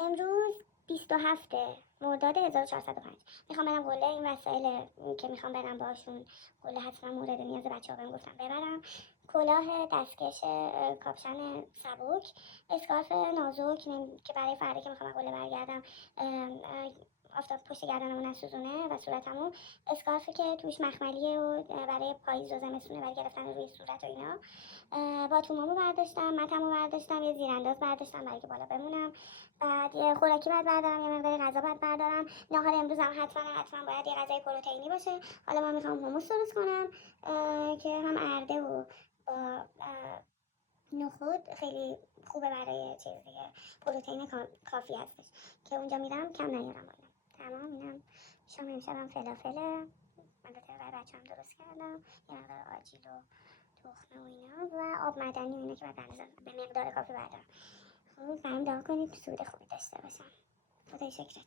امروز 27 مرداد 1405 میخوام برم قله. این وسایل که میخوام برم باشون قله حتما مورد نیاز بچه‌ها بهم گفتم ببرم. کلاه، دستکش کاپشن سبک، اسکارف نازک که برای فردا که میخوام قله برگردم آفتاب پشت گردنمو نسوزونه و صورتمو، اسکارفی که توش مخملیه و برای پاییز و زمستونه برای گرفتن روی صورت و اینا، باتومامو برداشتم، متمو برداشتم، یه زیرانداز برداشتم برای که بالا بمونم. بعد یه خوراکی باید بردارم، یه مقدار غذا باید بردارم. نهار امروزم حتما باید یه غذای پروتئینی باشه. حالا من میخوام هموس درست کنم که هم ارده و با نخود خیلی خوبه برای چیز دیگه، پروتئین کافی هستش که اونجا میرم کم نیارم بالا. تمام. اینم شام امشبم فلافله، البته برای بچه‌ام درست کردم، یه مقدار آجیل و تخمه و اینا و آب معدنی و اینا که به مقدار کافی بردارم. خب برام دعا کنید سود خوبی داشته باشم. خدای شکرت.